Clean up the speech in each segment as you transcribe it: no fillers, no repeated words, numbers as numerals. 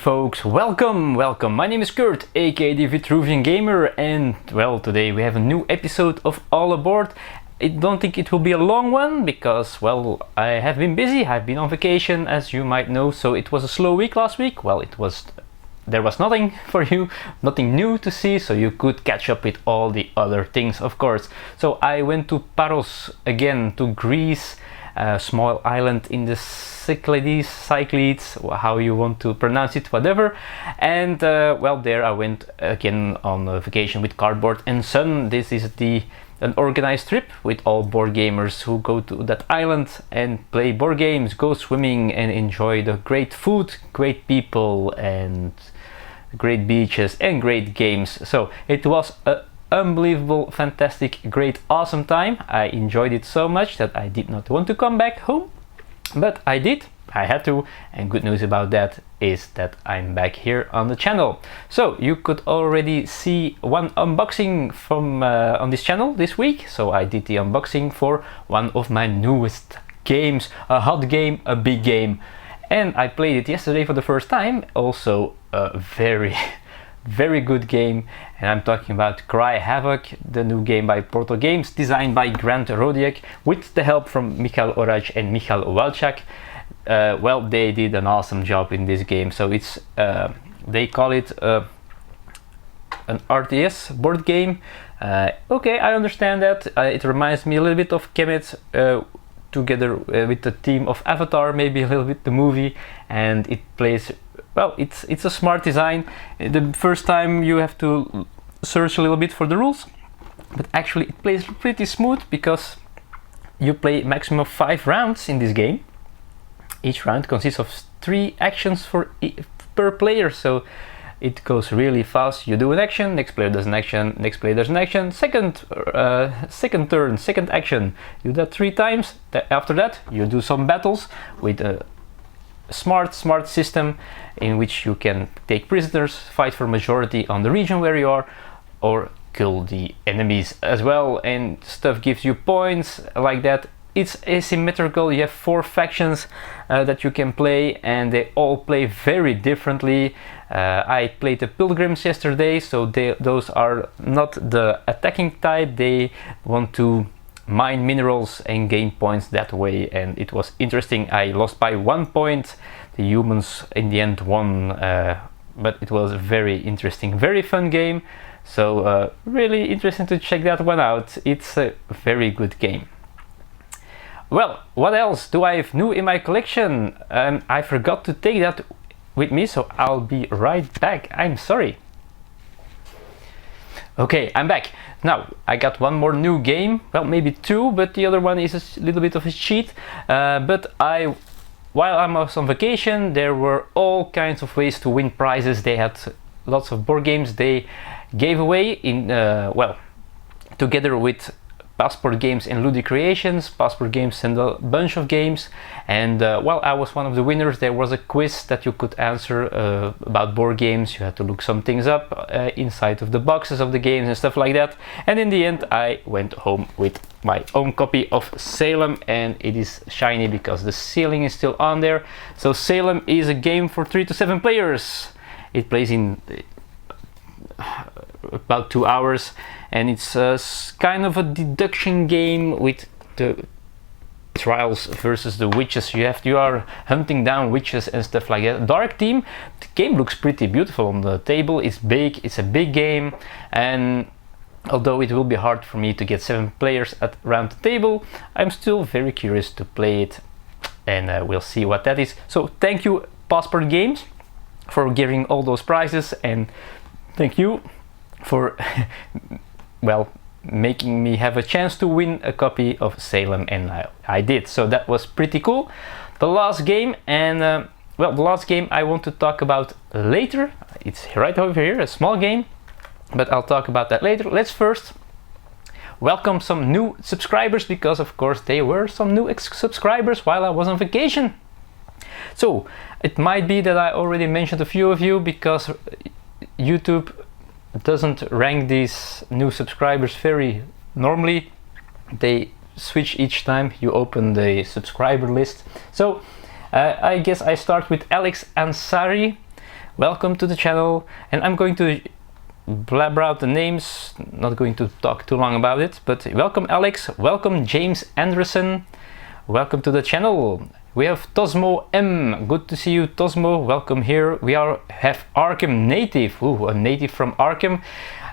folks, welcome! My name is Kurt, aka the Vitruvian Gamer, and well, today we have a new episode of All Aboard. I don't think it will be a long one because, well, I have been busy. I've been on vacation, as you might know, so it was a slow week last week. Well, there was nothing for you, nothing new to see, so you could catch up with all the other things, of course. So I went to Paros again, to Greece, a small island in the Cyclades, how you want to pronounce it, whatever. And well, there I went again on a vacation with Cardboard and Sun. This is an organized trip with all board gamers who go to that island and play board games, go swimming and enjoy the great food, great people and great beaches and great games. So it was a unbelievable, fantastic, great, awesome time. I enjoyed it so much that I did not want to come back home, but I did. I had to, and good news about that is that I'm back here on the channel. So you could already see one unboxing from on this channel this week. So I did the unboxing for one of my newest games, a hot game, a big game, and I played it yesterday for the first time. Also a very good game, and I'm talking about Havoc, the new game by Portal Games, designed by Grant Rodiak with the help from Michal Oraj and Michal Walczak. Well, they did an awesome job in this game. So it's they call it an RTS board game. Okay, I understand that. It reminds me a little bit of Kemet, together with the theme of Avatar, maybe a little bit the movie, and it plays. Well, it's a smart design. The first time you have to search a little bit for the rules, but actually it plays pretty smooth because you play maximum of 5 rounds in this game. Each round consists of 3 actions per player, so it goes really fast. You do an action, next player does an action, next player does an action, second turn, second action. You do that 3 times. After that, you do some battles with a smart system in which you can take prisoners, fight for majority on the region where you are, or kill the enemies as well, and stuff gives you points like that. It's asymmetrical. You have 4 factions that you can play, and they all play very differently. I played the Pilgrims yesterday, so those are not the attacking type. They want to mine minerals and gain points that way, and it was interesting. I lost by 1 point. The humans in the end won, but it was very interesting, very fun game. So really interesting to check that one out. It's a very good game. Well, what else do I have new in my collection? I forgot to take that with me, so I'll be right back. I'm sorry. Okay, I'm back. Now, I got one more new game, well, maybe 2, but the other one is a little bit of a cheat. While I was on vacation, there were all kinds of ways to win prizes. They had lots of board games they gave away in, well, together with Passport Games and Ludi Creations. Passport Games sent a bunch of games, and well, I was one of the winners. There was a quiz that you could answer about board games. You had to look some things up inside of the boxes of the games and stuff like that, and in the end I went home with my own copy of Salem, and it is shiny because the sealing is still on there. So Salem is a game for 3 to 7 players. It plays in about 2 hours, and it's kind of a deduction game with the trials versus the witches. You are hunting down witches and stuff like that. Dark theme. The game looks pretty beautiful on the table. It's big. It's a big game, and although it will be hard for me to get 7 players around the table, I'm still very curious to play it, and we'll see what that is. So thank you, Passport Games, for giving all those prizes, and thank you for well, making me have a chance to win a copy of Salem, and I did. So that was pretty cool. The last game, and well, the last game I want to talk about later. It's right over here, a small game, but I'll talk about that later. Let's first welcome some new subscribers, because of course there were some new subscribers while I was on vacation. So it might be that I already mentioned a few of you, because YouTube doesn't rank these new subscribers very normally. They switch each time you open the subscriber list. So I guess I start with Alex Ansari, welcome to the channel, and I'm going to blabber out the names, not going to talk too long about it, but welcome Alex, welcome James Anderson, welcome to the channel. We have Tosmo M, good to see you Tosmo, welcome here. We have Arkham Native, ooh, a native from Arkham.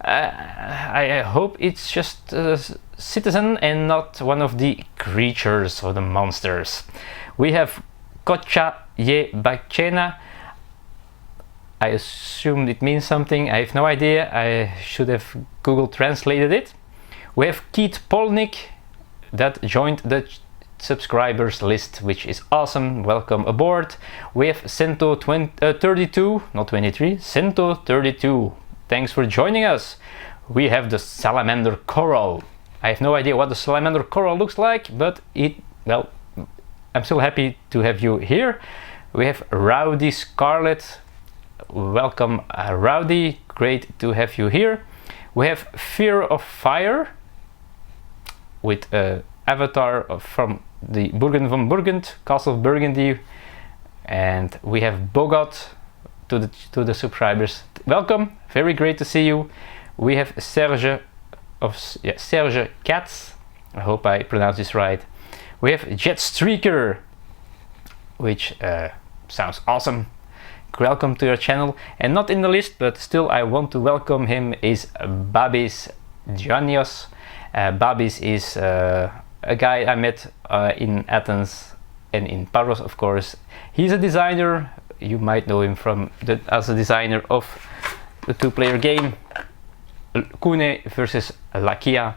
I hope it's just a citizen and not one of the creatures or the monsters. We have Kocha Ye Bakchena. I assumed it means something, I have no idea, I should have Google translated it. We have Keith Polnick that joined the subscribers list, which is awesome, welcome aboard. We have Sento 32, not 23, Sento 32, thanks for joining us. We have the Salamander Coral. I have no idea what the Salamander Coral looks like, but well, I'm still happy to have you here. We have Rowdy Scarlet. Welcome Rowdy, great to have you here. We have Fear of Fire with avatar from the Burgen von Burgund, Castle of Burgundy, and we have Bogot to the subscribers. Welcome, very great to see you. We have Serge Katz, I hope I pronounced this right. We have Jet Streaker, which sounds awesome. Welcome to your channel, and not in the list, but still I want to welcome him, is Babis Giannios. Babis is a guy I met in Athens and in Paros, of course. He's a designer, you might know him as a designer of the two-player game Kune versus Lakia.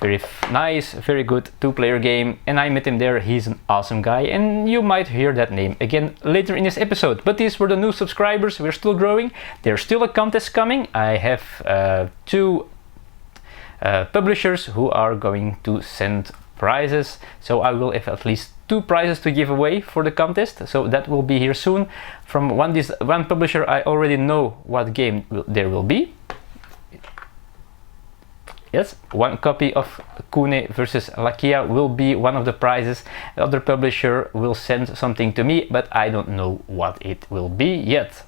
Very nice, very good two-player game, and I met him there. He's an awesome guy, and you might hear that name again later in this episode. But these were the new subscribers, we're still growing. There's still a contest coming. I have two publishers who are going to send prizes, so I will have at least 2 prizes to give away for the contest, so that will be here soon. From one publisher I already know what game there will be. Yes, 1 copy of Kune versus Lakia will be one of the prizes. The other publisher will send something to me, but I don't know what it will be yet.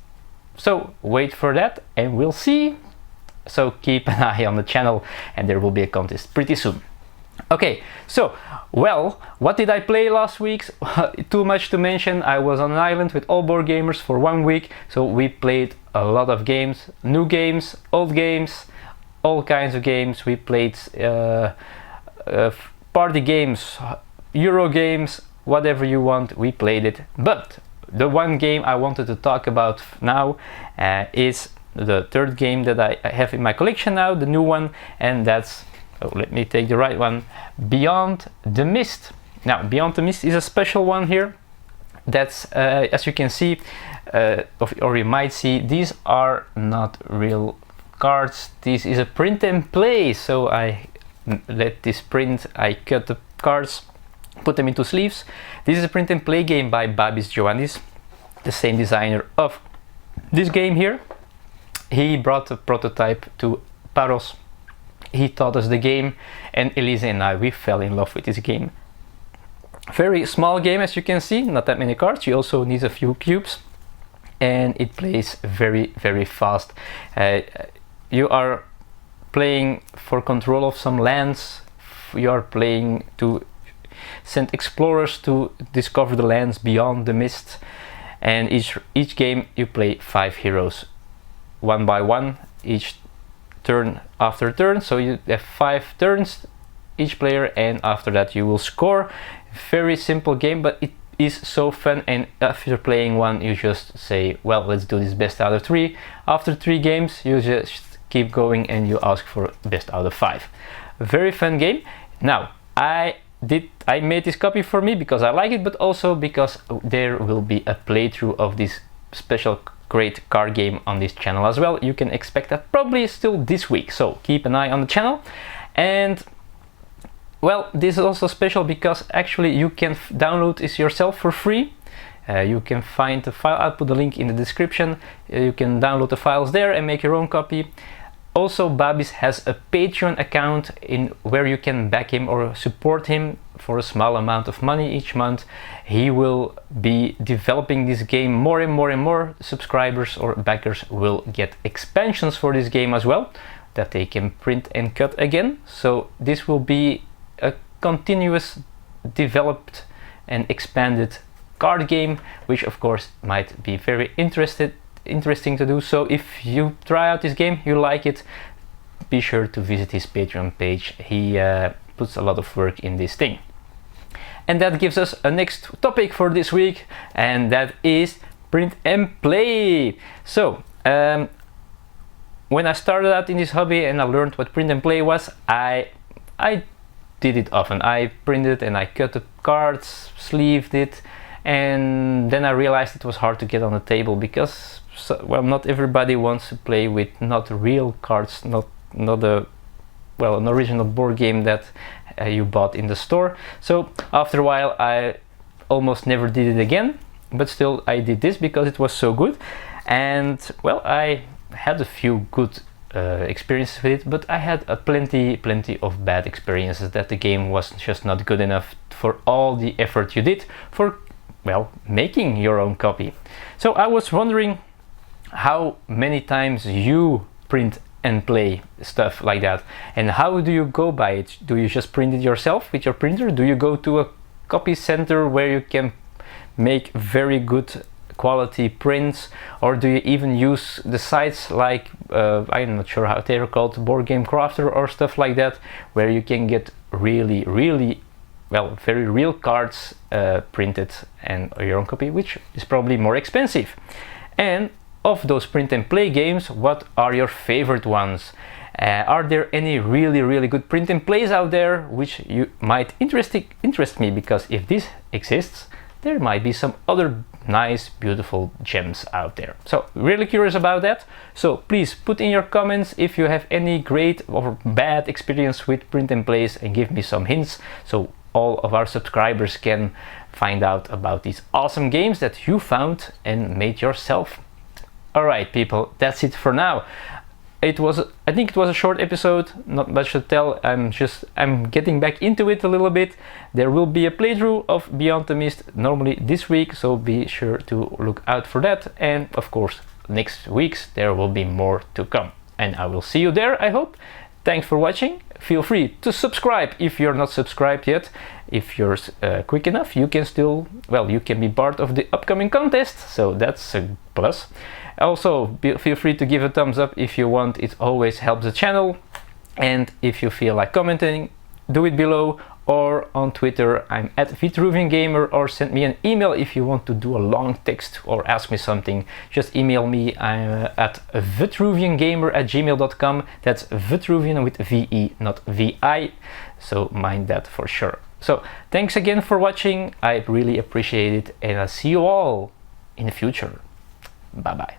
So wait for that and we'll see. So keep an eye on the channel and there will be a contest pretty soon. Okay, so, well, what did I play last week? Too much to mention. I was on an island with all board gamers for 1 week, so we played a lot of games, new games, old games, all kinds of games. We played party games, Euro games, whatever you want, we played it. But the one game I wanted to talk about now is the 3rd game that I have in my collection now, the new one, and that's, oh, let me take the right one, Beyond the Mist. Now, Beyond the Mist is a special one here. That's, as you can see, or you might see, these are not real cards. This is a print and play, so I let this print, I cut the cards, put them into sleeves. This is a print and play game by Babis Ioannis, the same designer of this game here. He brought a prototype to Paros. He taught us the game, and Elise and I, we fell in love with this game. Very small game, as you can see, not that many cards. You also need a few cubes, and it plays very, very fast. You are playing for control of some lands. You are playing to send explorers to discover the lands beyond the mist, and each game you play 5 heroes, 1 by 1, each turn after turn, so you have 5 turns each player, and after that you will score. Very simple game, but it is so fun, and after playing one you just say, well, let's do this best out of 3. After 3 games you just keep going and you ask for best out of 5. Very fun game. Now I made this copy for me because I like it, but also because there will be a playthrough of this special great card game on this channel as well. You can expect that probably still this week, so keep an eye on the channel. And well, this is also special because actually you can download this yourself for free. You can find the file, I'll put the link in the description. You can download the files there and make your own copy. Also, Babis has a Patreon account where you can back him or support him for a small amount of money each month, he will be developing this game more and more and more. Subscribers or backers will get expansions for this game as well, that they can print and cut again. So this will be a continuous developed and expanded card game, which of course might be very interesting to do. So if you try out this game, you like it, be sure to visit his Patreon page. He puts a lot of work in this thing. And that gives us a next topic for this week, and that is print and play. So when I started out in this hobby and I learned what print and play was, I did it often. I printed and I cut the cards, sleeved it, and then I realized it was hard to get on the table because, well, not everybody wants to play with not real cards, not an original board game that you bought in the store. So after a while I almost never did it again, but still I did this because it was so good. And well, I had a few good experiences with it, but I had plenty of bad experiences, that the game was just not good enough for all the effort you did for, well, making your own copy. So I was wondering how many times you print and play stuff like that, and how do you go by it? Do you just print it yourself with your printer? Do you go to a copy center where you can make very good quality prints, or do you even use the sites like I'm not sure how they are called, Board Game Crafter or stuff like that, where you can get really well, very real cards printed and your own copy, which is probably more expensive. And of those print and play games, what are your favorite ones? Are there any really good print and plays out there which you might interest me? Because if this exists, there might be some other nice beautiful gems out there. So really curious about that. So please put in your comments if you have any great or bad experience with print and plays, and give me some hints so all of our subscribers can find out about these awesome games that you found and made yourself. Alright people, that's it for now. I think it was a short episode, not much to tell. I'm getting back into it a little bit. There will be a playthrough of Beyond the Mist normally this week, so be sure to look out for that. And of course, next week's there will be more to come. And I will see you there, I hope. Thanks for watching. Feel free to subscribe if you're not subscribed yet. If you're quick enough, you can still, well, you can be part of the upcoming contest, so that's a plus. Also, feel free to give a thumbs up if you want, it always helps the channel. And if you feel like commenting, do it below or on Twitter. I'm at Vitruvian Gamer, or send me an email if you want to do a long text or ask me something. Just email me. I'm at vitruviangamer@gmail.com. That's Vitruvian with VE, not VI. So mind that for sure. So thanks again for watching. I really appreciate it, and I'll see you all in the future. Bye bye.